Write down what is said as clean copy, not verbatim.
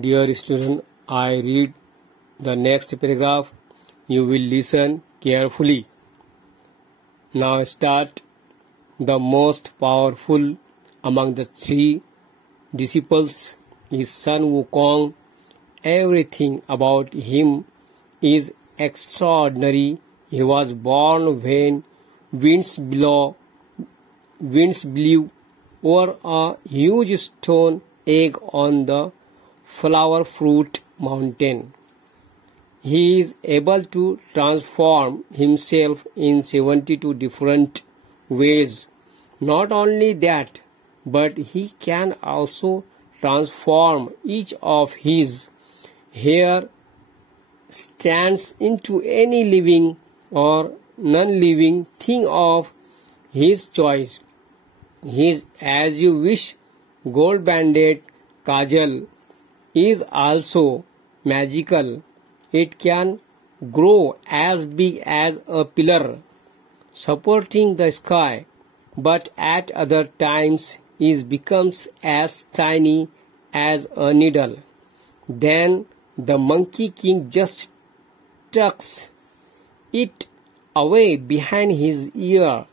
Dear student, I read the next paragraph. You will listen carefully. Now start. The most powerful among the three disciples is Sun Wukong. Everything about him is extraordinary. He was born when winds blew over a huge stone egg on the flower fruit mountain. He is able to transform himself in 72 different ways. Not only that, but he can also transform each of his hair strands into any living or non-living thing of his choice. His As You Wish gold-banded kajal is also magical. It can grow as big as a pillar supporting the sky, but at other times it becomes as tiny as a needle. Then the Monkey King just tucks it away behind his ear